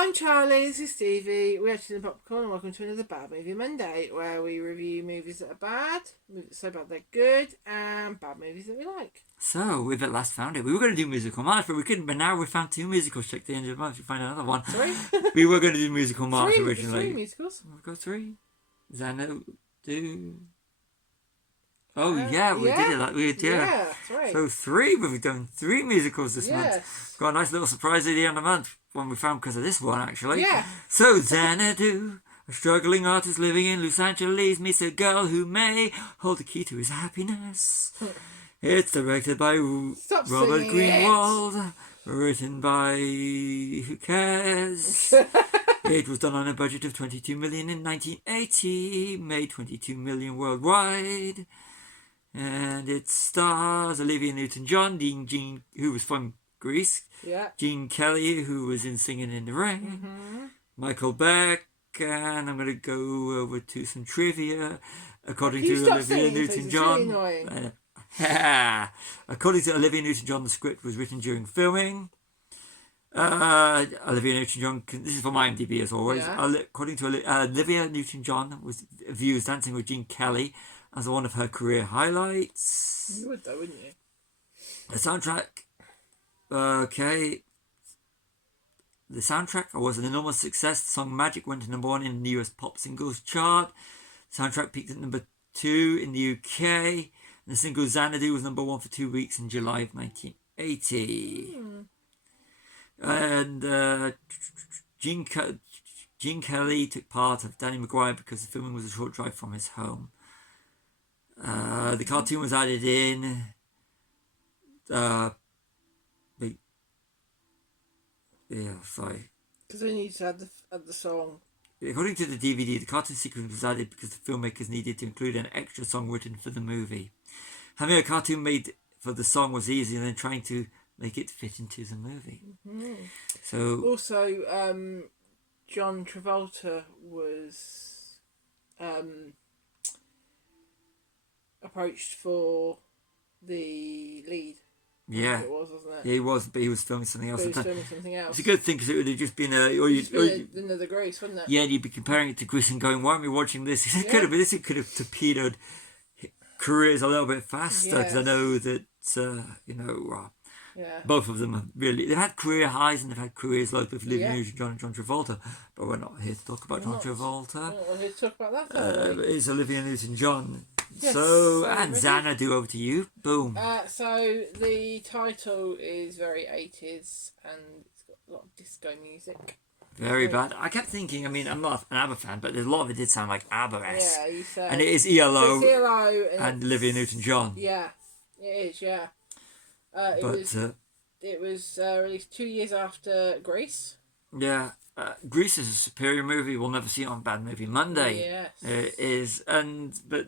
I'm Charlie, this is Stevie. We're actually in Popcorn and welcome to another Bad Movie Monday, where we review movies that are bad, movies so bad they're good, and bad movies that we like. So, we've at last found it. We were going to do Musical March, but we couldn't. But now we found 2 musicals. Check the end of the month, you find another one. 3? We were going to do Musical March 3, originally. 3 musicals. We've got 3. Xana-do. Oh, yeah, we did it like we did. Yeah, that's right. So 3, we've done 3 musicals this month. Got a nice little surprise at the end of the month, one we found because of this one, actually. Yeah. So, Xanadu, a struggling artist living in Los Angeles, meets a girl who may hold the key to his happiness. It's directed by Robert Greenwald, written by who cares? It was done on a budget of $22 million in 1980, made $22 million worldwide. And it stars Olivia Newton-John, Gene, who was from Greece, Gene Kelly, who was in Singing in the Rain, Michael Beck, and I'm going to go over to some trivia. According to Olivia Newton-John, according to Olivia Newton-John, the script was written during filming. Olivia Newton-John, this is from IMDb as always. According to Olivia Newton-John, was views Dancing with Gene Kelly as one of her career highlights. You would though, wouldn't you? The soundtrack, okay. The soundtrack was an enormous success. The song Magic went to number 1 in the US pop singles chart. The soundtrack peaked at number 2 in the UK. And the single Xanadu was number 1 for 2 weeks in July of 1980. And Gene Kelly took part of Danny McGuire because the filming was a short drive from his home. The cartoon was added in. Sorry. Because they need to add the song. According to the DVD, the cartoon sequence was added because the filmmakers needed to include an extra song written for the movie. Having a cartoon made for the song was easier than trying to make it fit into the movie. So also, John Travolta was approached for the lead. Yeah, it was, wasn't it? Yeah, he was, but he was filming something else. He was filming something else. It's a good thing because it would have just been another Grease, wouldn't it? Yeah, and you'd be comparing it to Grease and going, "Why aren't we watching this?" It could have been. This could have torpedoed careers a little bit faster because I know that both of them have they've had career highs and they've had careers like with Olivia Newton-John and John Travolta, but we're not here to talk about John Travolta. We're here to talk about that. It's Olivia Newton-John. Yes, and Xana-do, over to you. Boom. So the title is very 80s and it's got a lot of disco music. Very bad. I kept thinking, I mean, I'm not an ABBA fan, but a lot of it did sound like ABBA-esque. Yeah, you said. And it is ELO, it's ELO and Olivia Newton-John. Yeah, it is, yeah. It was released 2 years after Grease. Yeah. Grease is a superior movie. We'll never see it on Bad Movie Monday. Yes. It is. But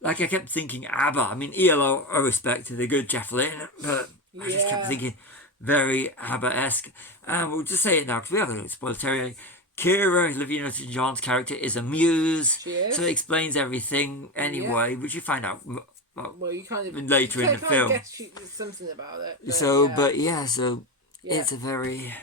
like I kept thinking ABBA. I mean, ELO, I respect it. They're good, Jeff Lynne. But I just kept thinking very ABBA-esque. And we'll just say it now because we have a spoiler territory. Kira, Olivia Newton-John's character, is a muse. She is. So it explains everything anyway, which you find out well, you kind of later in the film. Guess something about it. But so it's a very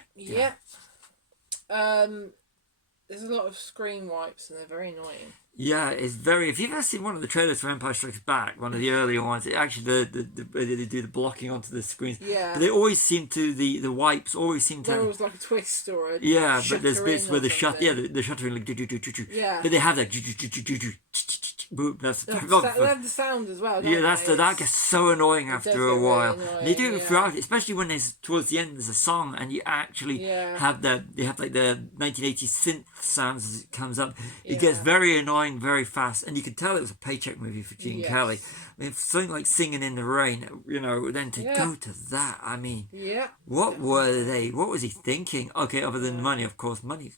there's a lot of screen wipes and they're very annoying. Yeah, it's very. If you've ever seen one of the trailers for Empire Strikes Back, one of the earlier ones, it actually they do the blocking onto the screens. Yeah. But they always seem to the wipes always seem to. There was like a twist or a. Yeah, but there's bits where the shuttering like Yeah. But they have that. That's they have the sound as well. That gets so annoying after a while. Annoying, they do it throughout, especially when there's towards the end there's a song and you actually have the 1980s synth sounds as it comes up. It gets very annoying very fast, and you could tell it was a paycheck movie for Gene Kelly. I mean, something like Singing in the Rain, then to go to that, I mean, what was he thinking? Okay, other than money, of course, money,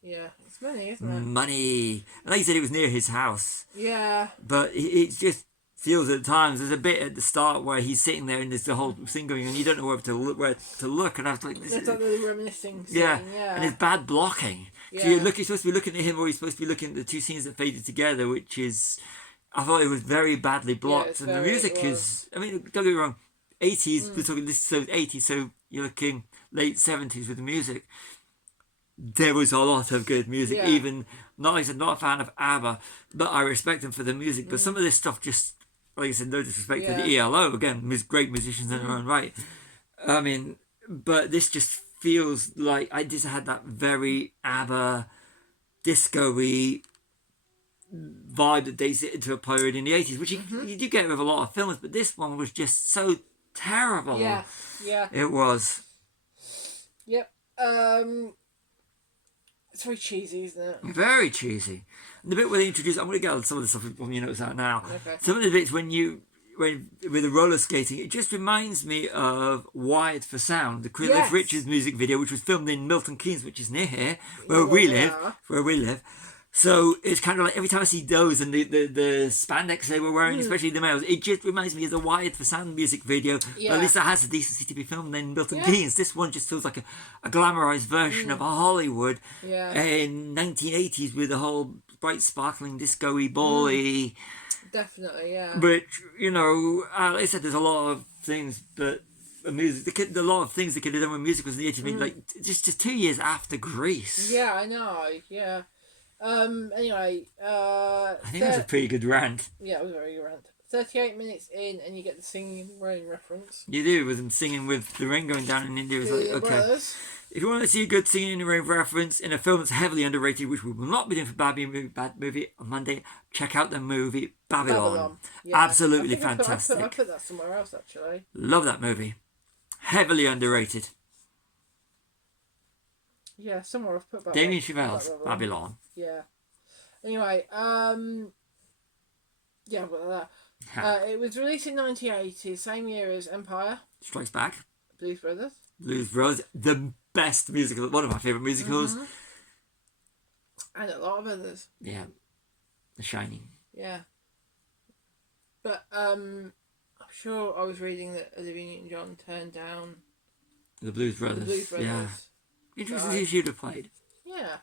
Yeah, it's money, isn't it? Money. And like you said, it was near his house. Yeah. But it just feels at times, there's a bit at the start where he's sitting there and there's the whole thing going on, and you don't know where to look, and I was like, this it's like the reminiscing scene, yeah, and it's bad blocking. Yeah. So you're supposed to be looking at him, or you're supposed to be looking at the two scenes that faded together, which is, I thought it was very badly blocked. And the music is, I mean, don't get me wrong, 80s, we're talking, this is 80s, so you're looking late 70s with the music. there was a lot of good music. Yeah. Even, not like I said, not a fan of ABBA, but I respect them for the music. But some of this stuff just, like I said, no disrespect to the ELO. Again, great musicians in their own right. I mean, but this just feels like I just had that very ABBA, disco-y vibe that Days into a Pirate in the 80s, which you do get with a lot of films, but this one was just so terrible. Yeah. It was. Yep. It's very cheesy, isn't it? Very cheesy. And the bit where they introduce, I'm going to get on some of the stuff when you notice that now. Okay. Some of the bits when with the roller skating, it just reminds me of Wired for Sound, the Cliff Richards music video, which was filmed in Milton Keynes, which is near here, where we live. So it's kind of like every time I see those and the spandex they were wearing, especially the males, it just reminds me of the Wired for Sound music video. Yeah. But at least that has the decency to be filmed in Milton Keynes. This one just feels like a glamorized version of Hollywood in 1980s with the whole bright, sparkling, disco-y, ball-y. Definitely, yeah. But, you know, like I said, there's a lot of things, but music, a lot of things they could have done with music was in the 80s. I mean, like, just 2 years after Grease. Yeah, I know, yeah. Anyway, I think that's a pretty good rant. Yeah, it was a very good rant. 38 minutes in, and you get the Singing in the Rain reference. You do, with them singing with the rain going down in India. It's like, okay. Brothers. If you want to see a good Singing in the Rain reference in a film that's heavily underrated, which we will not be doing for Bad Movie on Monday, check out the movie Babylon. Yeah. Absolutely fantastic. I put that somewhere else, actually. Love that movie. Heavily underrated. Yeah, somewhere I've put Babylon. Damien Chazelle's Babylon. Yeah. Anyway, yeah, I've got that. It was released in 1980, same year as Empire. Strikes Back. Blues Brothers. Blues Brothers, the best musical, one of my favourite musicals. And a lot of others. Yeah. The Shining. Yeah. But I'm sure I was reading that Olivia Newton-John turned down The Blues Brothers. Yeah. Interesting who she would have played. Yeah.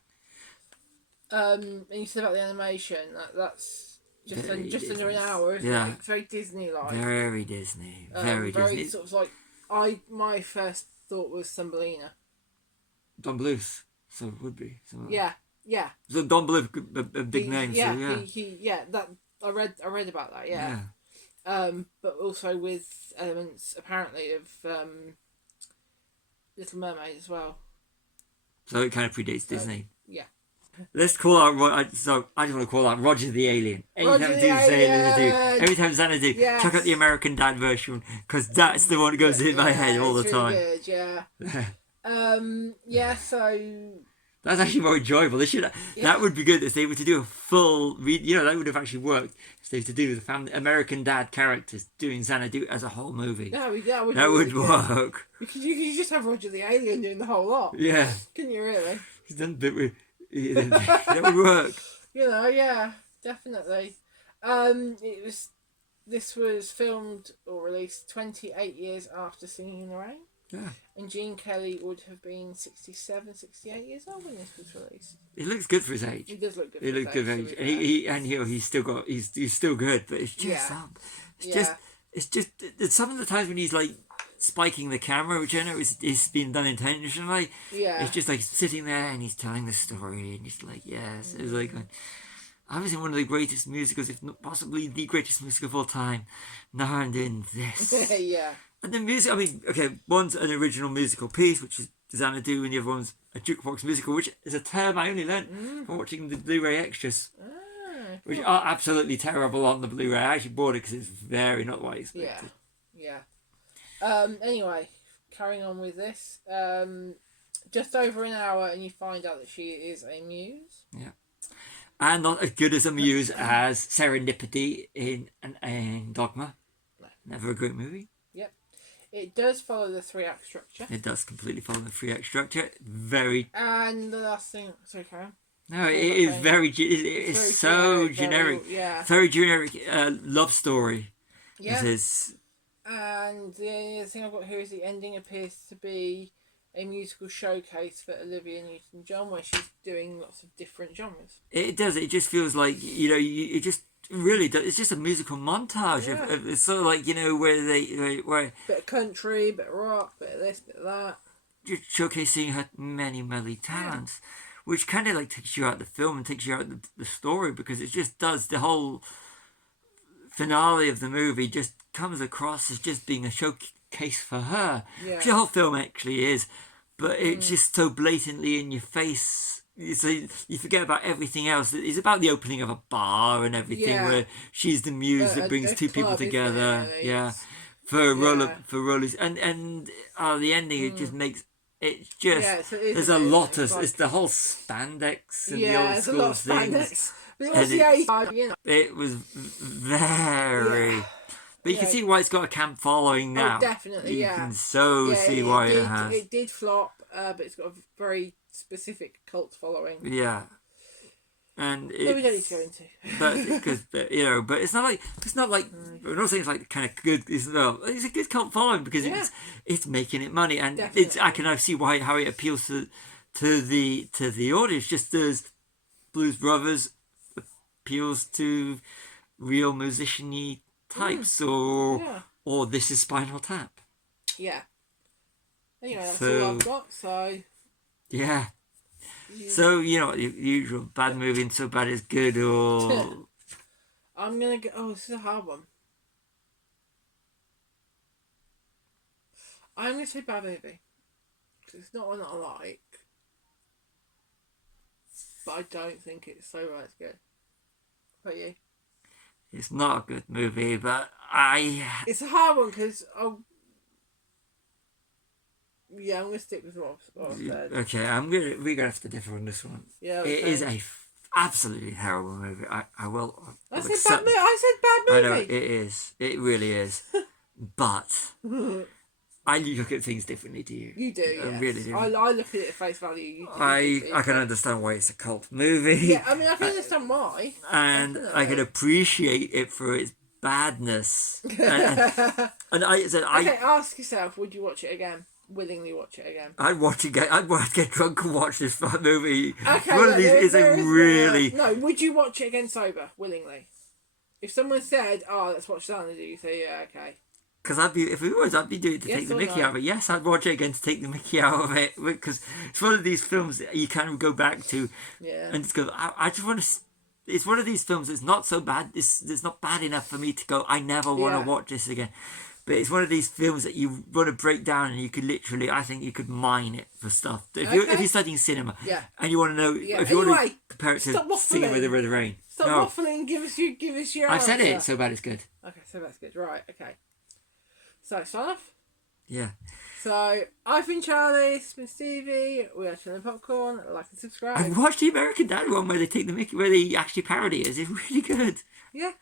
And you said about the animation, that's just under an hour, isn't it? It's very Disney-like. Very Disney. Very Disney. Sort of like, my first thought was Thumbelina. Don Bluth. So it would be. Yeah. So Don Bluth, a big name. Yeah, so yeah. That I read about that. Yeah. But also with elements apparently of Little Mermaid as well. So it kind of predates Disney. Yeah. Let's call out. I just want to call out Roger the Alien. Every time Xana-do, check out the American Dad version because that's the one that goes in my head all the time. Good, yeah. So that's actually more enjoyable. That would be good if they were to do a full read. You know, that would have actually worked if they were to do the American Dad characters doing Xana-do as a whole movie. That would work. You could just have Roger the Alien doing the whole lot. Yeah. Couldn't you really? He's done a bit with. That would work. You know, yeah, definitely. This was filmed or released 28 years after Singing in the Rain. Yeah. And Gene Kelly would have been 67, 68 years old when this was released. He looks good for his age. He does look good. He looks good for his age, and he's still good. But it's just it's just some of the times when he's like spiking the camera, which I know is being done intentionally. Yeah. It's just like sitting there and he's telling the story, and he's like, yes, it's like. I was in one of the greatest musicals, if not possibly the greatest musical of all time. Now I'm doing this. Yeah. And the music, I mean, okay, one's an original musical piece, which is Xana-do, and the other one's a jukebox musical, which is a term I only learned from watching the Blu-ray extras, which are absolutely terrible on the Blu-ray. I actually bought it because it's very not what I expected. Yeah. Anyway, carrying on with this, just over an hour, and you find out that she is a muse. Yeah. And not as good as a muse as Serendipity in Dogma. No. Never a great movie. Yep. It does follow the 3-act structure. It does completely follow the 3-act structure. Very. And the last thing. Sorry, Karen. No, it is very. It's so generic. Very generic love story. Yeah. It is. And the other thing I've got here is the ending appears to be a musical showcase for Olivia Newton-John, where she's doing lots of different genres. It does. It just feels like, it just really does. It's just a musical montage. Yeah. It's sort of like, where bit of country, bit of rock, bit of this, bit of that. just showcasing her many talents, which kind of like takes you out of the film and takes you out of the story, because it just does, the whole finale of the movie just comes across as just being a showcase for her, which the whole film actually is, but it's just so blatantly in your face. So you forget about everything else. It's about the opening of a bar and everything, where she's the muse that brings two people together. For rollers, and the ending, it just makes it just. There's a lot of it's the whole spandex and the old school things. It was very. But you can see why it's got a camp following now. Oh, definitely, you can see why it has. It did flop, but it's got a very specific cult following. Yeah. And we don't need to go into. but it's not like I'm not saying it's like kind of good. It's a good cult following because it's making it money, and I can see how it appeals to the audience, just as Blues Brothers appeals to real musician-y types, or This Is Spinal Tap. Yeah. That's all I've got. So. Yeah. So, the usual bad movie and so bad it's good, or... I'm going to go... Oh, this is a hard one. I'm going to say bad movie. Because it's not one that I like. But I don't think it's so right it's good. What about you? It's not a good movie, but It's a hard one because... Yeah, I'm going to stick with what I said. Okay, we're going to have to differ on this one. Yeah, it is a absolutely terrible movie. I will. I said bad movie. I said bad movie. I know, it is. It really is. But I look at things differently to you. You do, yes. I really do. I look at it at face value. You do, I can understand why it's a cult movie. Yeah, I mean, I can understand why. And I can appreciate it for its badness. and Okay, ask yourself, would you watch it again? Willingly watch it again. I'd watch it again. I'd get drunk and watch this movie. Okay, one of these is a really... No, would you watch it again sober, willingly? If someone said, "Oh, let's watch Xana-do," you say, "Yeah, okay." Because I'd be doing it to take the mickey out of it. Yes, I'd watch it again to take the mickey out of it, because it's one of these films that you kind of go back to, and just go. I just want to. It's one of these films that's not so bad. It's not bad enough for me to go, I never want to watch this again. But it's one of these films that you want to break down, and you could literally, I think you could mine it for stuff. If you're studying cinema, and you want to know, if you want to compare it to Singing with the Red Rain. Stop waffling, give us your I've answer. said it, so bad it's good. Okay, so that's good. Right, okay. So, sign off? Yeah. So, I've been Charlie, it's been Stevie, we are Chilling Popcorn, like and subscribe. I've watched the American Dad one where they take the mickey, where they actually parody it. It's really good. Yeah.